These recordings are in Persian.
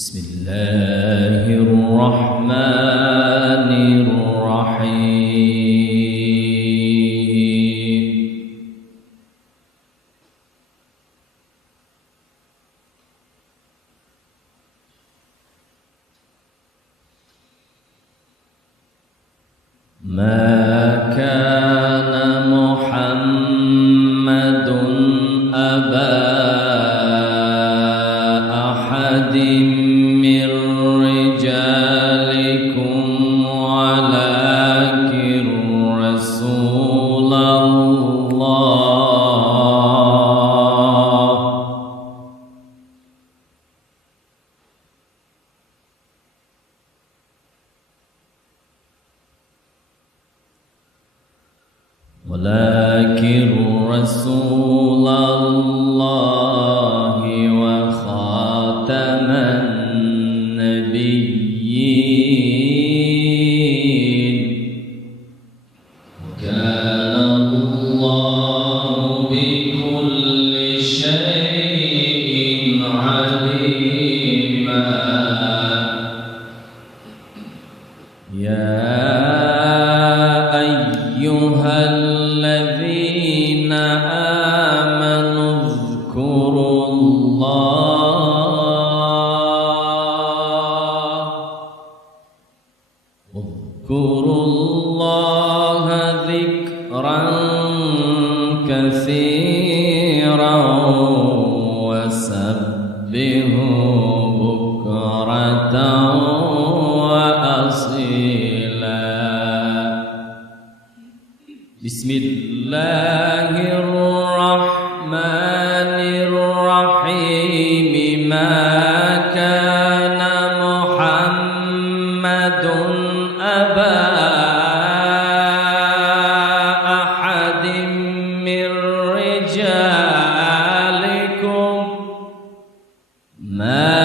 بسم الله الرحمن الرحيم. ما كان محمد أبا أحد من رجالكم ولكن رسول الله وخاتم النبيين. وكان الله بكل شيء عليما. يا أيها الذين آمنوا اذكروا الله ذكرا كثيرا وسبحوا بكرة وأصيلا. بسم الله الرحمن الرحيم. ما كان محمد أبا أحد من رجالكم. ما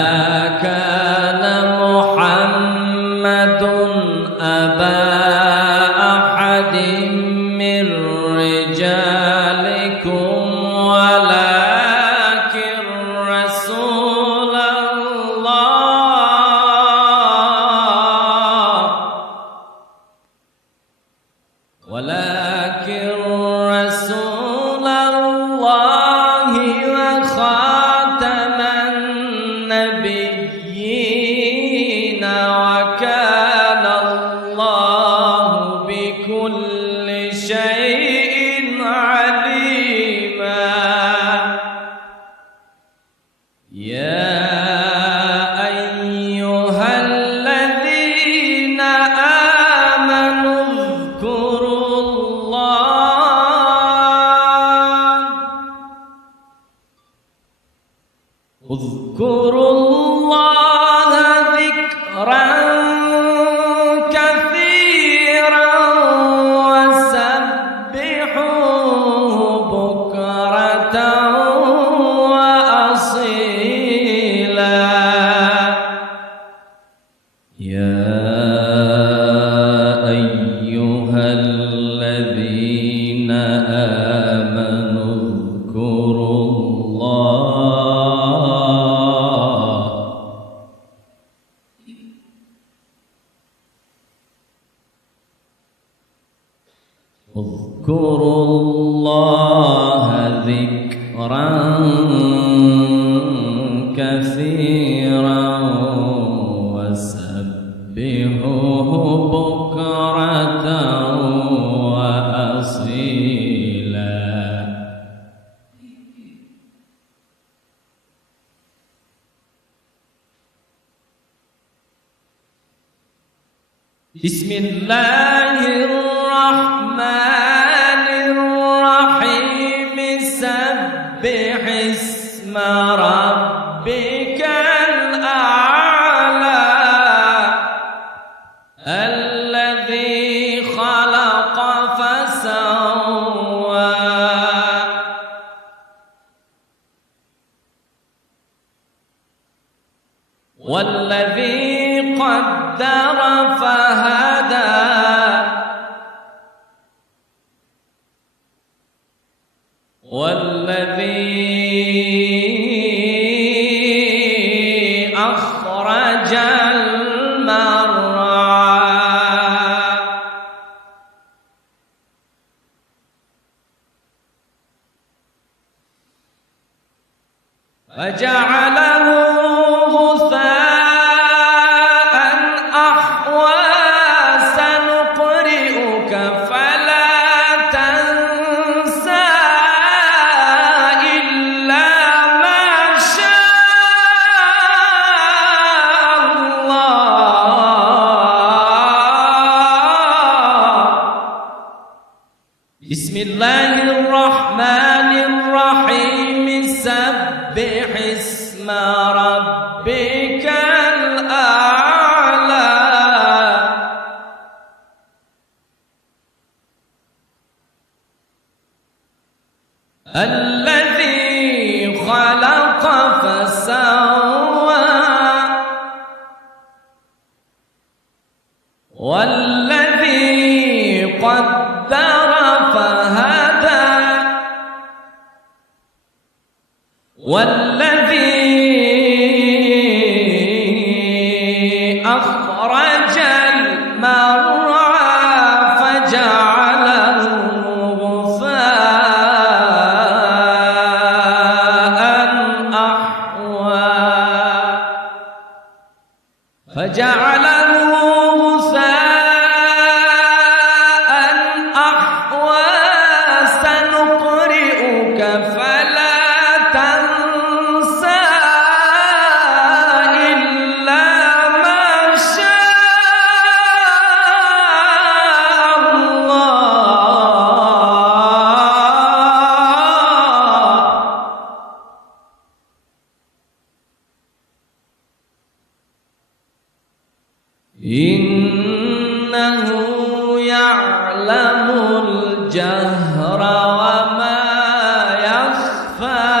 كان محمد أبا أحد من رجالكم ولكن رسول الله وخاتم النبيين. وكان الله بكل شيء عليما. يا أيها الذين آمنوا اذكروا الله ذكرا كثيرا وسبحوه بكرة وأصيلا. يا أيها الذين آمنوا اذكروا الله ذكرا كثيرا وسبحوه بكرة وأصيلا. بسم الله الرحمن الرحيم. سبح اسم ربك الأعلى الذي خلق فسوى والذي قدر فهدى والذي أخرج فجعله غثاء أحوى سنقرئك فلا تنسى إلا ما شاء الله. بسم الله الرحمن الرحيم. سبح اسم ربك الأعلى. الذي خلق فسوى والذي قدر فهدى والذي أخرج المرعى فجعله غثاء أحوى فجعله غثاء أحوى سنقرئك فلا تنسى إلا ما شاء الله. إنه يعلم الجهر وما يخفى.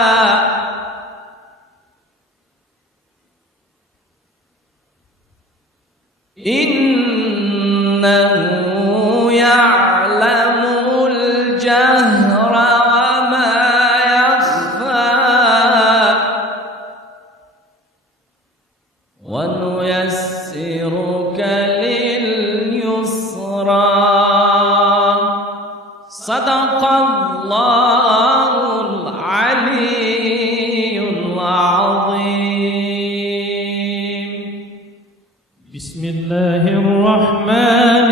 إنه يعلم الجهر وما يخفى. ونيسرك لليسرى. صدق الله العلي العظيم. بسم الله الرحمن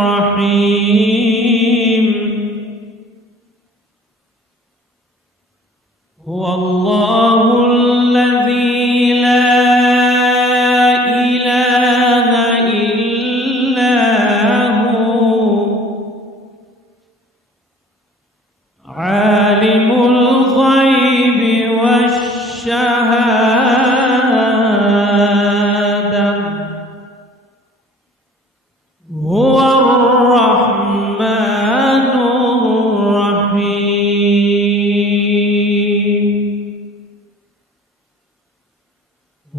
الرحيم. هو الله الذي لا إله إلا هو عالم الغيب والشهادة. هو الرحمن الرحيم.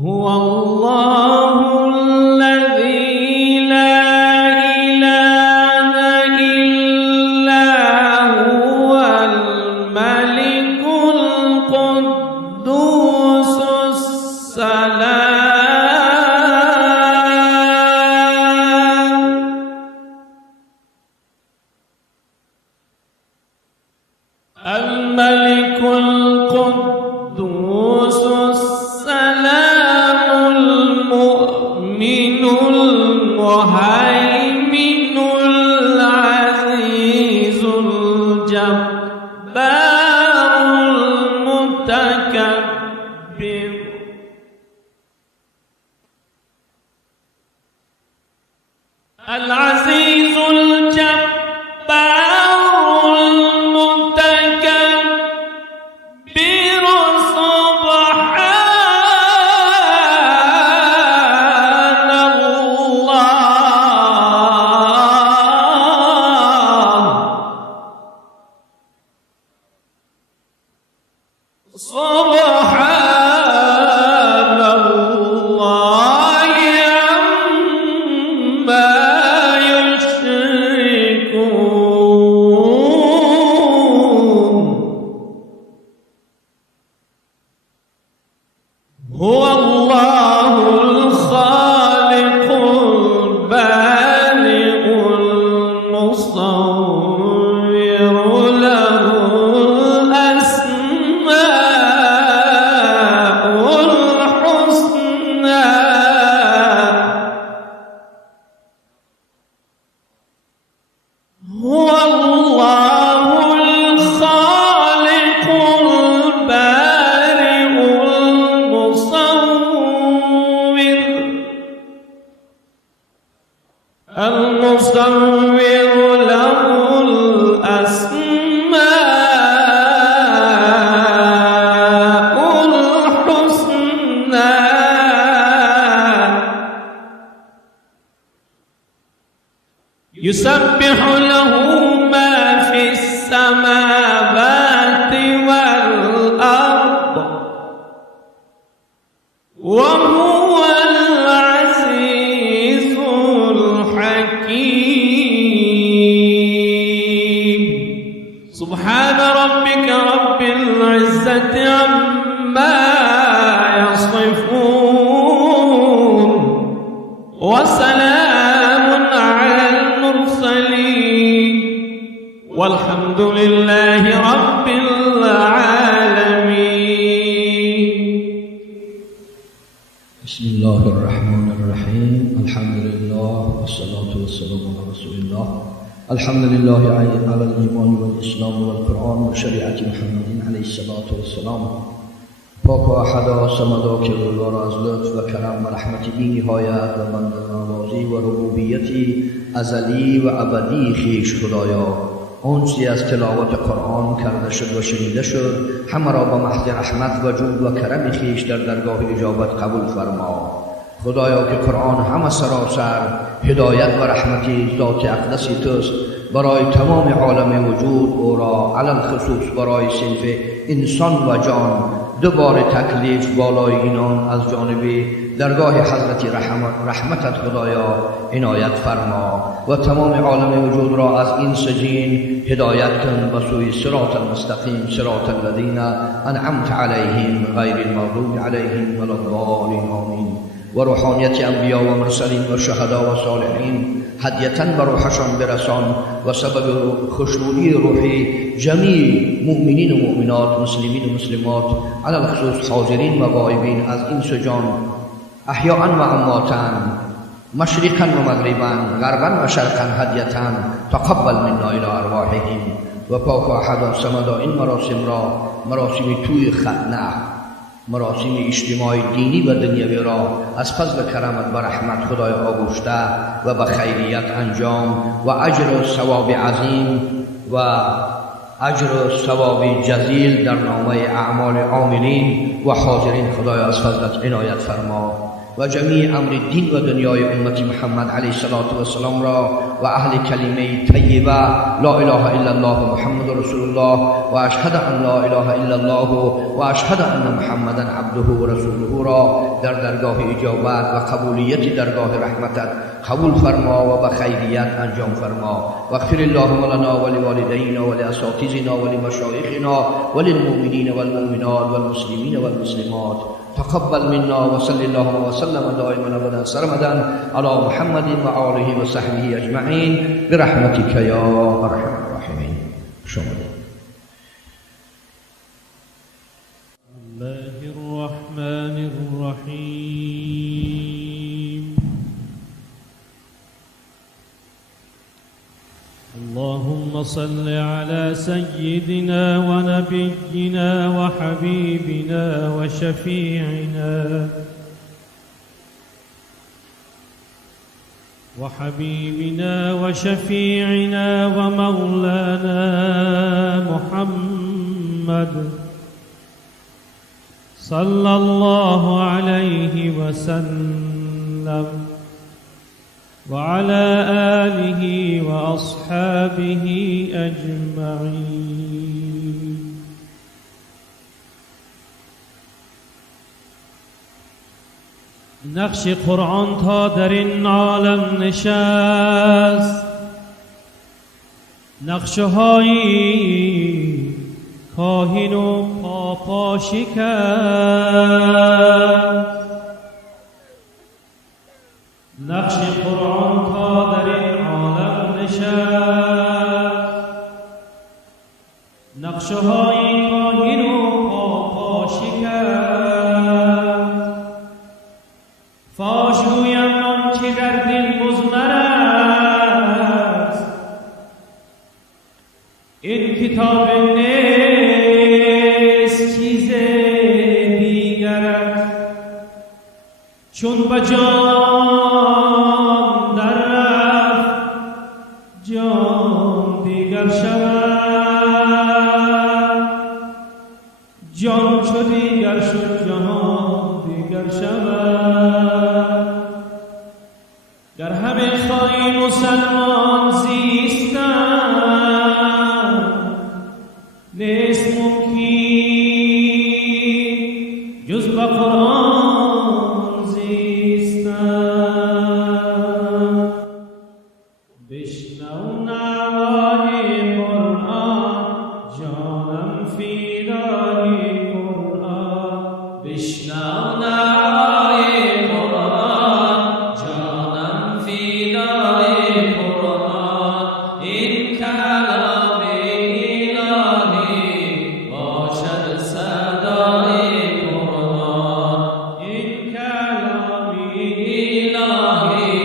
هو الله الذي لا إله إلا هو الملك القدوس السلام. الملك القدوس السلام المؤمن المهيمن العزيز الجبار المتكبر. العزيز الجبار المتكبر. سبحان الله. سبحان الله عما يشركون. هو الله الخالق نسوّر له الأسماء الحسنى يسبح له ما في السماوات والأرض وهو العزيز الحكيم سبحان ربك رب العزة عما يصفون وسلام على المرسلين والحمد لله رب العالمين. بسم الله الرحمن الرحيم. الحمد لله والصلاة والسلام على رسول الله. الحمد لله على الإيمان والإسلام والقرآن وشريعة محمد عليه الصلاة والسلام. پاک و احدا صمدا که روزگار را از لطف و کرم و رحمت بی نهایت و بنده‌نوازی و ربوبیتی ازلی و ابدی خویش خدایا اونچه از تلاوت قرآن کرده شد و شنیده شد همه را با محض رحمت و جود و کرم خویش در درگاه اجابت قبول فرما. خدایا که قرآن همه سراسر هدایت و رحمتی ذات اقدسی توست برای تمام عالم وجود او را علل خصوص برای صنف انسان و جان دوباره تکلیف بالای اینان از جانب درگاه حضرت رحمتت خدایا عنایت فرما و تمام عالم وجود را از این سجین هدایت کن به سوی صراط المستقیم صراط الذین انعمت علیهم غیر المغضوب علیهم ولا الضالین آمین. و روحانیت انبیا و مرسلین و شهدا و صالحین هدیتاً بر روحشان برسان و سبب خشنودی روحی جمیع مؤمنین و مؤمنات مسلمین و مسلمات علی الخصوص حاضرین و غایبین از این جان احیاء و امواتاً مشرقاً و مغرباً غرباً و شرقاً هدیتاً تقبل منا الی ارواحهم. و پاک و احد و صمد این مراسم را مراسم توی ختنه مراسم اجتماع دینی و دنیوی را از فضل کرمت و رحمت خدای آغوشته و به خیریت انجام و اجر و ثواب عظیم و اجر و ثواب جزیل در نامه اعمال عاملین و حاضرین خدای از فضلت عنایت فرما و جمیع امر دین و دنیای امت محمد علیه الصلاة والسلام را و اهل کلمه طیبه لا اله الا الله محمد رسول الله و اشهد ان لا اله الا الله و اشهد ان محمدا عبده و رسوله را در درگاه اجابت و قبولیت درگاه رحمتت قبول فرما و به خیریت انجام فرما. و اغفر اللهم لنا ولوالدينا ولاساتذتنا ولمشایخنا وللمؤمنین والمؤمنات والمسلمین والمسلمات. تقبل منا وصلى الله وسلم دائما ابدا سرمدا على محمد وآله وصحبه اجمعين برحمتك يا ارحم الراحمين. شما الله الرحمن الرحيم. اللهم صل على سيدنا ونبينا وحبيبنا وشفيعنا ومولانا محمد صلى الله عليه وسلم وعلى آله وأصحابه أجمعين. نقش قرآن تا در این عالم نشست نقشهایی کاهن و پاپا شکست. نقش قرآن تا در این عالم نشست نقشهایی کاهن و پاپا شکست. فاش گویم آنچه در دل مضمر است این کتاب نیست چیز دیگر است. چون به جان در رفت جان چو دیگر شد جهان دیگر شود. گر همه خواهی مسلمان زیستن، نیست ممکن جز با قرآن زیستن. بشنو نوای قرآن جانم فدای قرآن. بشنو نوای قرآن جانم فدای قرآن. این کلام الهی باشد صدای قرآن. این کلام الهی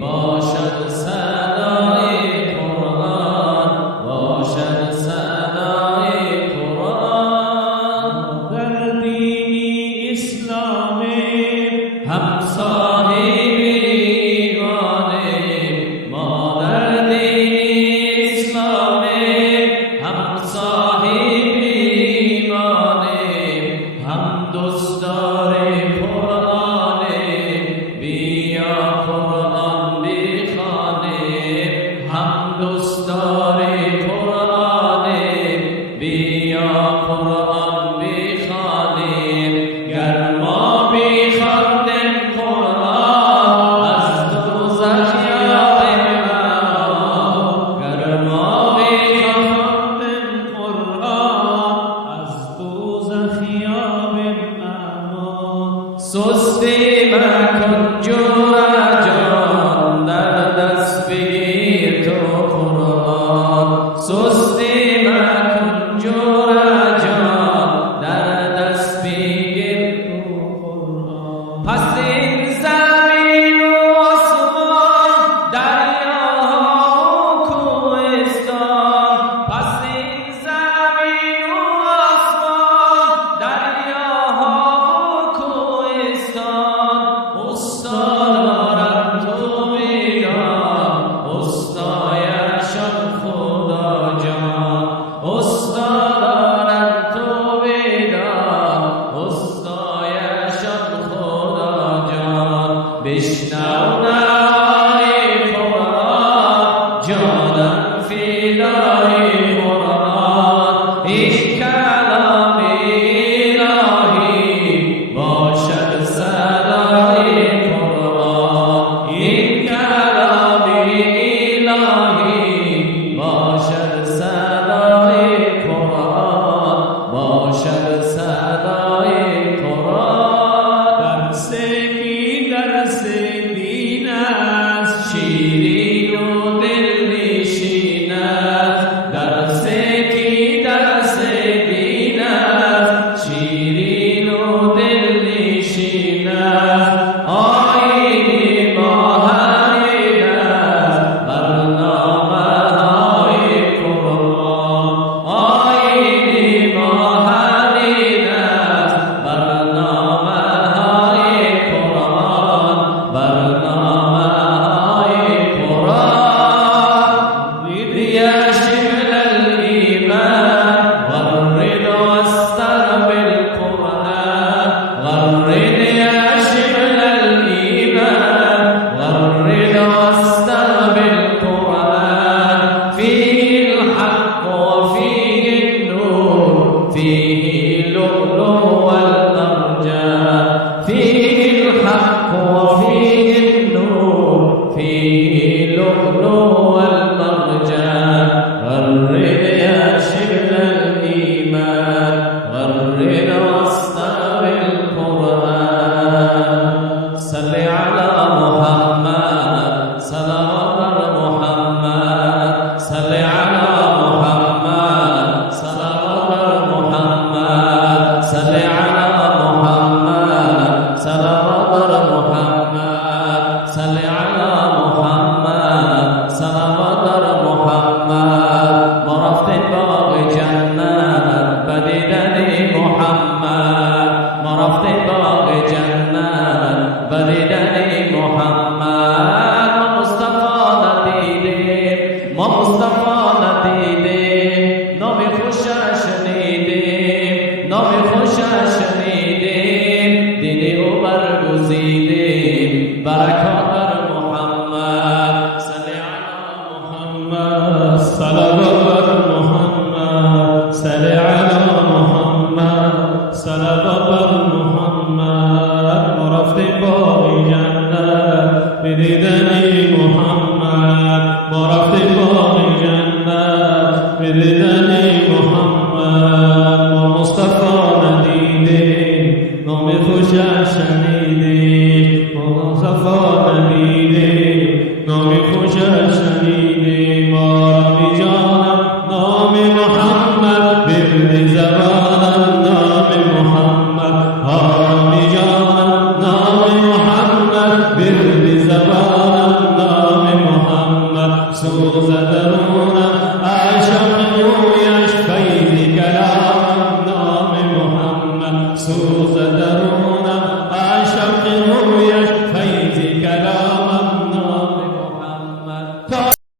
باشد صدای قرآن. باشد صدای قرآن. در دین اسلام هم صاحب ایمانیم، ما در دین اسلام هم صاحب ایمانیم، هم دوستدار قرآنیم. بیا قرآن بخوانیم، هم دوستدار قرآنیم. بیا قرآن بخوانیم. گر ما بخواندیم قرآن از دوزخ یابیم امان. گر ما بخواندیم قرآن از دوزخ یابیم امان. سستی مکن جور جان، در دست بگیر تو قرآن. سستی مکن جور جان، در دست بگیر تو قرآن. پس این زمین و آسمان، دریاها و کوهستان. پس این زمین و آسمان، دریاها و کوهستان. استادارم تو میدان، استایشم خدا جان. استادارم تو میدان، استایشم خدا جان. بشنو نوای قرآن جانم فدای قرآن. این کلام الهی باشد صدای قرآن. این کلام الهی باشد صدای قرآن. باشد صدای قرآن. درس کی درس دین است، شیرین و دلنشین است. درس کی درس دین است، شیرین و دلنشین است. آیین ما همین است، برنامه‌های قرآن. آیین ما همین است، برنامه‌های قرآن. برنامه‌های قرآن. يا شبل الإيمان غرد واستر بالقرآن. غرد يا شبل الإيمان غرد واستر بالقرآن. فيه الحق وفيه النور، فيه اللؤلؤ والمرجان. فيه الحق وفيه النور، فيه اللؤلؤ والمرجان. غرد يا شبل الإيمان غرد واستر بالقرآن. صل على محمد صلوات محمد. صل على محمد صلوات محمد. صلوات بر محمد ما رفتیم باغ جنت به دیدن محمد ما رفتیم باغ جنت به دیدن محمد ما مصطفی ندیدیم نام خوشش شنیدیم ما مصطفی ندیدیم نام خوشش شنیدیم آرامی جانم نام محمد بردی زبانم نام محمد آرامی جانم نام محمد بردی زبانم نام محمد سوز درونم